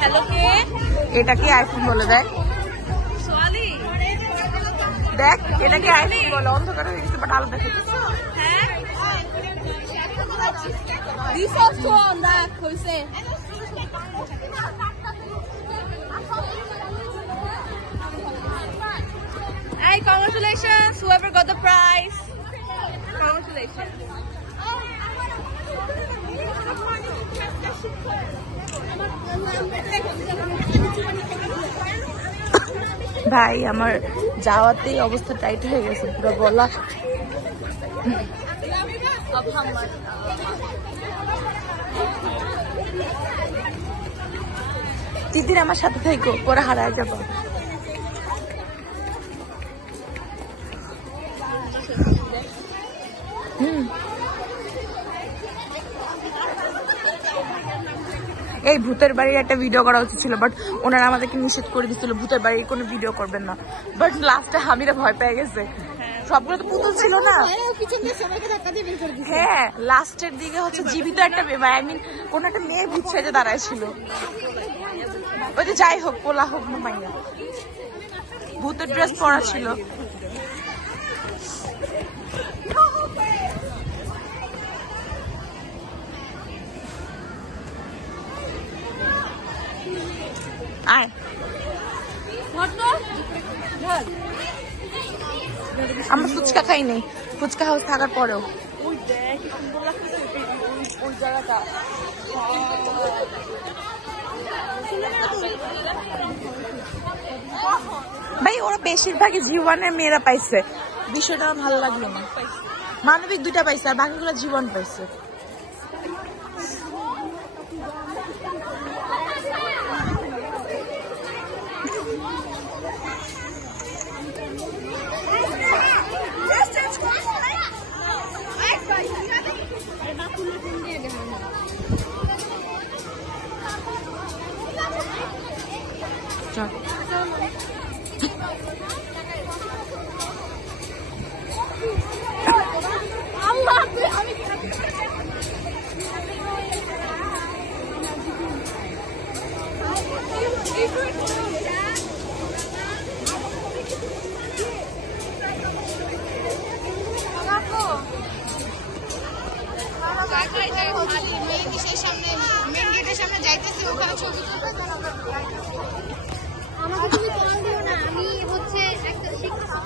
Hello কে? এটাকে iPhone বলে দেয়। সোয়ালি দেখ এটাকে আইফোন বলে, অন্ধকার হয়ে গেছে বাট আলো দেখাচ্ছে। হ্যাঁ This also on that হইছে Hey, congratulations whoever got the prize. Congratulations. ভাই আমার যাওয়াতেই অবস্থা টাইট হয়ে গেছে পুরো বলা। দিদির আমার সাথে থাকো, পরে হারায় যাবো। এই ভূতের বাড়ির একটা ভিডিও করা উচিত ছিল, বাট ওনারা আমাদেরকে নিষেধ করে দিচ্ছিল ভূতের বাড়ির কোনো ভিডিও করবেন না। বাট লাস্টে হামিরা ভয় পেয়ে গেছে, সবগুলো তো পুতুল ছিল না। হ্যাঁ লাস্টের দিকে হচ্ছে জীবিত একটা মেয়ে, আই মিন কোন একটা মেয়ে ভূত সেজে দাঁড়ায় ছিল। ওই যে যাই হোক পোলা হোক না মাইয়া, ভূতের ড্রেস পরা ছিল। আয় আমরা ফুচকা খাই নাই, ফুচকা হাউস থাকার পরেও। ওই দেখ কি সুন্দর লাগতেছে ওই জায়গাটা। ভাই ওরা বেশিরভাগই জীবনের মেয়েরা পাইছে, বিষয়টা আমার ভালো লাগলো না। মানবিক 2টা পাইছে আর বাকিগুলো জীবন পাইছে। মেন গেটের সামনে যাইতেছি, ওখানে ছবি আমাকে তুমি কল দিও না, আমি হচ্ছে একটা শিক্ষক